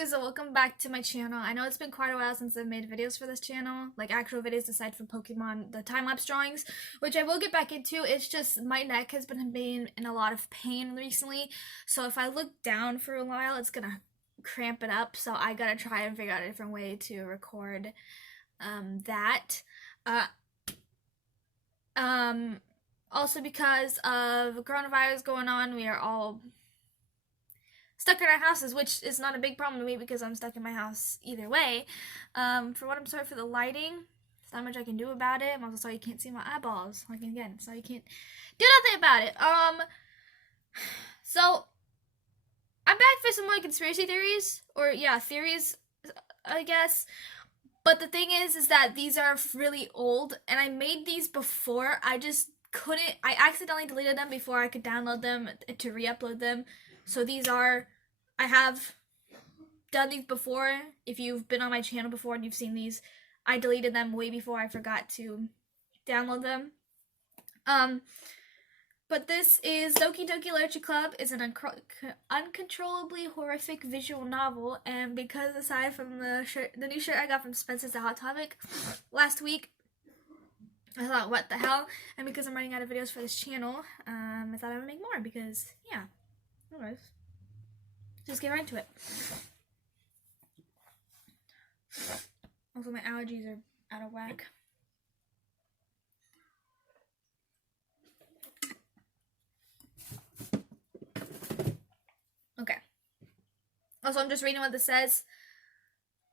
guys, and welcome back to my channel. I know it's been quite a while since I've made videos for this channel, like actual videos aside from Pokemon, the time-lapse drawings, which I will get back into. It's just my neck has been in a lot of pain recently, so if I look down for a while, it's gonna cramp it up, so I gotta try and figure out a different way to record that. Uh, Also because of coronavirus going on, we are all stuck in our houses, which is not a big problem to me because I'm stuck in my house either way. For what I'm sorry for the lighting, there's not much I can do about it. I'm also sorry you can't see my eyeballs. Like again, so you can't do nothing about it. So I'm back for some more conspiracy theories, or yeah, theories, I guess. But the thing is that these are really old, and I made these before. I just couldn't. I accidentally deleted them before I could download them to re-upload them. So these are, I have done these before. If you've been on my channel before and you've seen these, I deleted them way before I forgot to download them. But this is Doki Doki Literature Club. Is an uncontrollably horrific visual novel, and because aside from the new shirt I got from Spencer's The Hot Topic last week, I thought, what the hell? And because I'm running out of videos for this channel, I thought I would make more because, yeah. Anyways, just get right into it. Also, my allergies are out of whack. Okay. Also, I'm just reading what this says.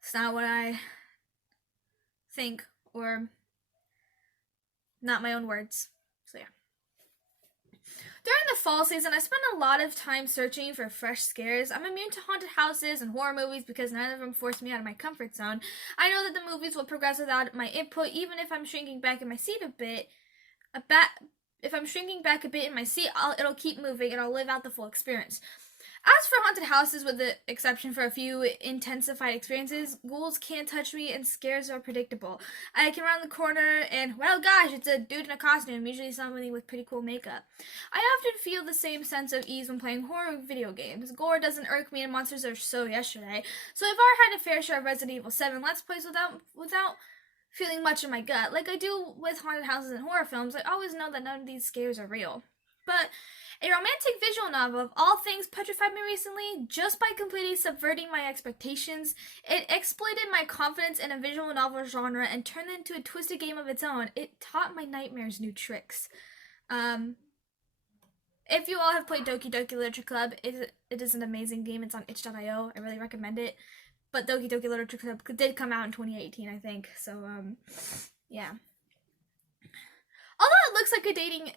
It's not what I think, or not my own words. So, yeah. During the fall season, I spend a lot of time searching for fresh scares. I'm immune to haunted houses and horror movies because none of them force me out of my comfort zone. I know that the movies will progress without my input, even if I'm shrinking back in my seat a bit. If I'm shrinking back a bit in my seat, it'll keep moving and I'll live out the full experience. As for haunted houses, with the exception for a few intensified experiences, ghouls can't touch me and scares are predictable. I can round the corner and, well gosh, it's a dude in a costume, usually somebody with pretty cool makeup. I often feel the same sense of ease when playing horror video games. Gore doesn't irk me and monsters are so yesterday. So I've already had a fair share of Resident Evil 7 Let's Plays without feeling much in my gut. Like I do with haunted houses and horror films, I always know that none of these scares are real. But a romantic visual novel of all things petrified me recently just by completely subverting my expectations. It exploited my confidence in a visual novel genre and turned it into a twisted game of its own. It taught my nightmares new tricks. If you all have played Doki Doki Literature Club, it is an amazing game. It's on itch.io. I really recommend it. But Doki Doki Literature Club did come out in 2018, I think. So, yeah. Although it looks like a dating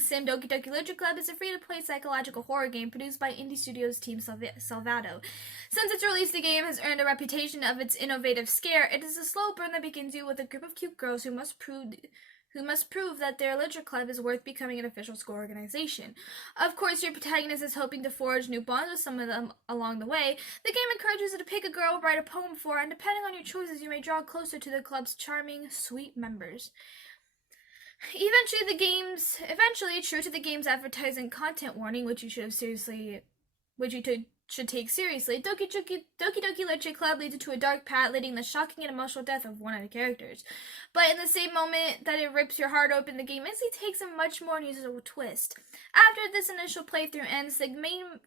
sim, Doki Doki Literature Club is a free-to-play psychological horror game produced by indie studios Team Salvato. Since its release, the game has earned a reputation of its innovative scare. It is a slow burn that begins you with a group of cute girls who must prove that their literature club is worth becoming an official school organization. Of course, your protagonist is hoping to forge new bonds with some of them along the way. The game encourages you to pick a girl, write a poem for, and depending on your choices, you may draw closer to the club's charming, sweet members. Eventually, true to the game's advertising content warning, which you should take seriously, Doki Doki Literature Club leads you to a dark path, leading the shocking and emotional death of one of the characters. But in the same moment that it rips your heart open, the game instantly takes a much more unusual twist. After this initial playthrough ends, the main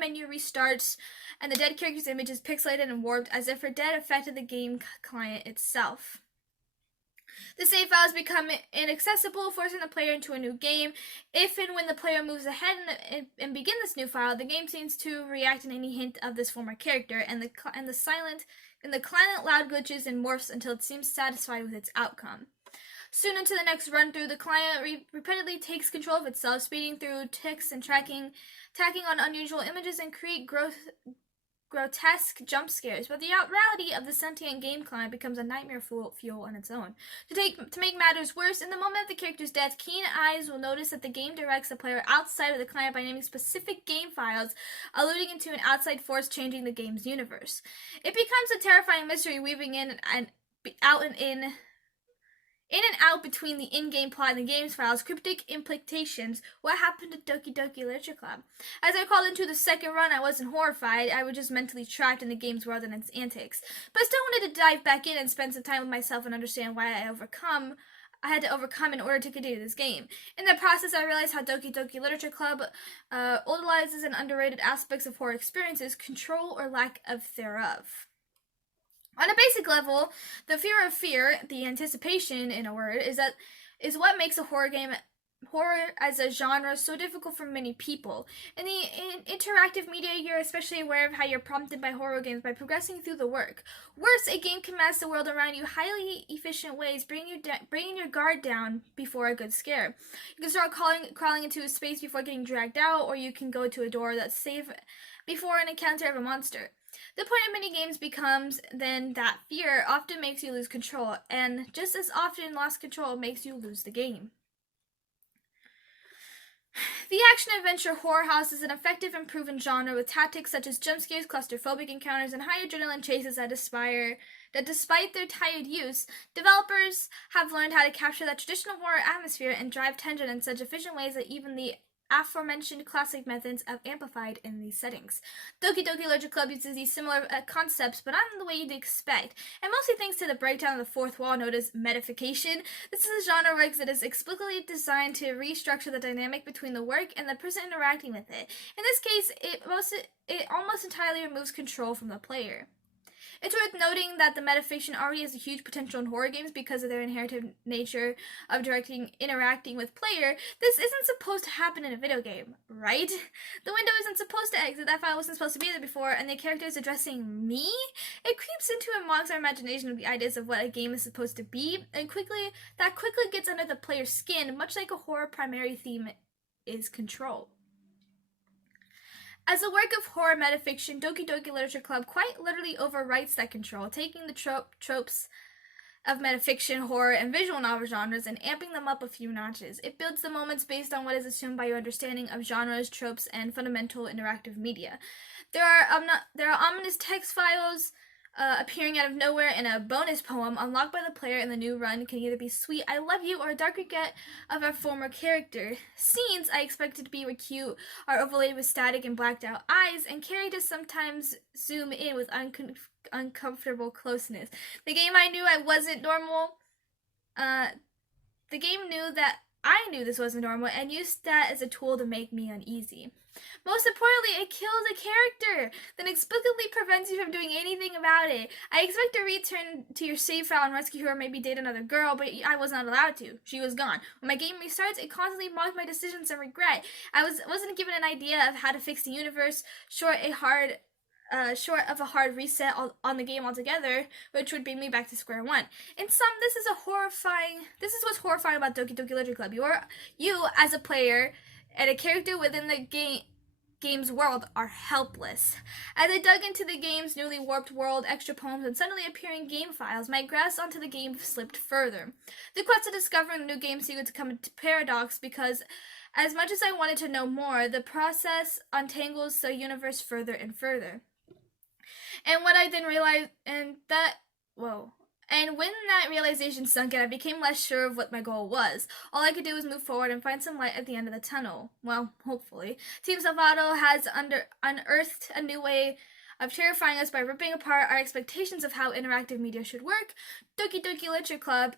menu restarts, and the dead character's image is pixelated and warped as if her death affected the game client itself. The save files become inaccessible, forcing the player into a new game. If and when the player moves ahead and begin this new file, the game seems to react to any hint of this former character, and the client loud glitches and morphs until it seems satisfied with its outcome. Soon into the next run through, the client repeatedly takes control of itself, speeding through ticks and tacking on unusual images and create grotesque jump scares, but the reality of the sentient game client becomes a nightmare fuel on its own. To make matters worse, in the moment of the character's death, keen eyes will notice that the game directs the player outside of the client by naming specific game files, alluding into an outside force changing the game's universe. It becomes a terrifying mystery weaving in and out and in In and out between the in-game plot and the game's files, cryptic implications. What happened to Doki Doki Literature Club? As I called into the second run, I wasn't horrified. I was just mentally trapped in the game's world and its antics. But I still wanted to dive back in and spend some time with myself and understand why I had to overcome in order to continue this game. In the process, I realized how Doki Doki Literature Club utilizes and underrated aspects of horror experiences, control or lack of thereof. On a basic level, the fear of fear, the anticipation, in a word, is what makes a horror as a genre so difficult for many people. In interactive media, you're especially aware of how you're prompted by horror games by progressing through the work. Worse, a game can mask the world around you highly efficient ways, bringing your guard down before a good scare. You can start crawling into a space before getting dragged out, or you can go to a door that's safe before an encounter of a monster. The point of many games becomes then that fear often makes you lose control, and just as often lost control makes you lose the game. The action-adventure horror house is an effective and proven genre with tactics such as jump scares, claustrophobic encounters, and high adrenaline chases that despite their tired use, developers have learned how to capture that traditional horror atmosphere and drive tension in such efficient ways that even the aforementioned classic methods have amplified in these settings. Doki Doki Literature Club uses these similar concepts, but not in the way you'd expect, and mostly thanks to the breakdown of the fourth wall known as metafication. This is a genre work that is explicitly designed to restructure the dynamic between the work and the person interacting with it. In this case, it almost entirely removes control from the player. It's worth noting that the metafiction already has a huge potential in horror games because of their inherent nature of interacting with player. This isn't supposed to happen in a video game, right? The window isn't supposed to exit, that file wasn't supposed to be there before, and the character is addressing me? It creeps into and mocks our imagination of the ideas of what a game is supposed to be, and quickly gets under the player's skin, much like a horror primary theme is control. As a work of horror metafiction, Doki Doki Literature Club quite literally overwrites that control, taking the tropes of metafiction, horror, and visual novel genres and amping them up a few notches. It builds the moments based on what is assumed by your understanding of genres, tropes, and fundamental interactive media. There are ominous text files appearing out of nowhere, in a bonus poem unlocked by the player in the new run can either be sweet I love you or a dark regret of our former character. Scenes I expected to be cute are overlaid with static and blacked out eyes and carry to sometimes zoom in with uncomfortable closeness. The game I knew I wasn't normal. The game knew that I knew this wasn't normal and used that as a tool to make me uneasy. Most importantly, it kills a character, then explicitly prevents you from doing anything about it. I expect to return to your save file and rescue her or maybe date another girl, but I was not allowed to. She was gone. When my game restarts, it constantly marks my decisions and regret. I wasn't given an idea of how to fix the universe, short of a hard reset on the game altogether, which would bring me back to square one. In sum, this is what's horrifying about Doki Doki Literature Club. You as a player and a character within the game's world are helpless. As I dug into the game's newly warped world, extra poems, and suddenly appearing game files, my grasp onto the game slipped further. The quest of discovering the new game sequence come into paradox because as much as I wanted to know more, the process untangles the universe further and further. And what I then realized, and when that realization sunk in, I became less sure of what my goal was. All I could do was move forward and find some light at the end of the tunnel. Well, hopefully. Team Salvato has unearthed a new way of terrifying us by ripping apart our expectations of how interactive media should work. Doki Doki Literature Club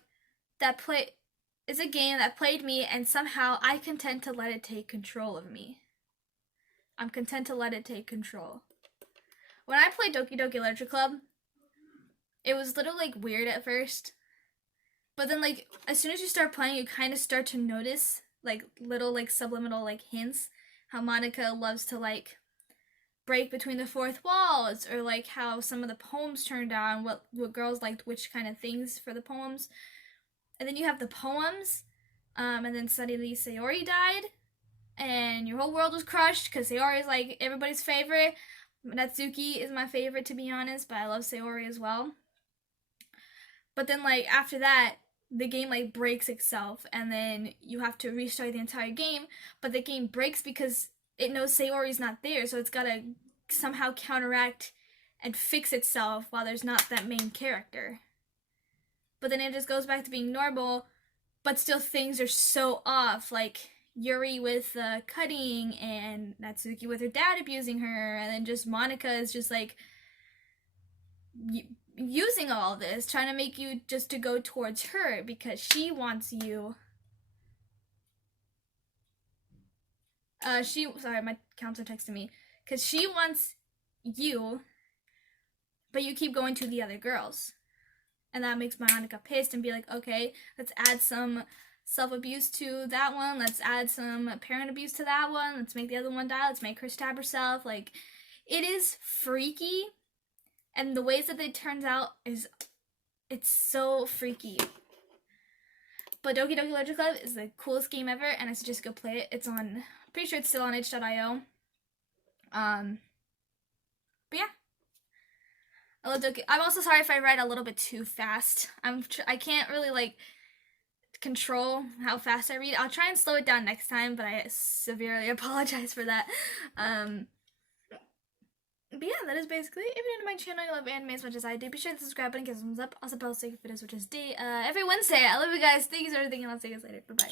is a game that played me, and somehow I'm content to let it take control of me. I'm content to let it take control. When I played Doki Doki Literature Club, it was a little, weird at first. But then, as soon as you start playing, you kind of start to notice, little, subliminal, hints. How Monica loves to, break between the fourth walls. Or, how some of the poems turned out and what girls liked which kind of things for the poems. And then you have the poems. And then suddenly Sayori died. And your whole world was crushed because Sayori is, everybody's favorite. Natsuki is my favorite, to be honest, but I love Sayori as well. But then, after that, the game, breaks itself, and then you have to restart the entire game, but the game breaks because it knows Sayori's not there, so it's gotta somehow counteract and fix itself while there's not that main character. but then it just goes back to being normal, but still things are so off, like Yuri with cutting, and Natsuki with her dad abusing her, and then just Monica is just like using all this, trying to make you just to go towards her because she wants you. Sorry, my counselor texted me, because she wants you, but you keep going to the other girls. And that makes Monica pissed and be like, okay, let's add some self-abuse to that one. Let's add some parent abuse to that one. Let's make the other one die. Let's make her stab herself. Like, it is freaky. And the ways that it turns out it's so freaky. But Doki Doki Literature Club is the coolest game ever, and I suggest go play it. It's on, pretty sure it's still on itch.io. But yeah. I love Doki. I'm also sorry if I read a little bit too fast. I can't really like control how fast I read. I'll try and slow it down next time, but I severely apologize for that. But yeah, that is basically it. If you're new to my channel, you love anime as much as I do, be sure to subscribe button, give a thumbs up. Also, post videos, which is every Wednesday. I love you guys. Thank you for everything, and I'll see you guys later. Bye bye.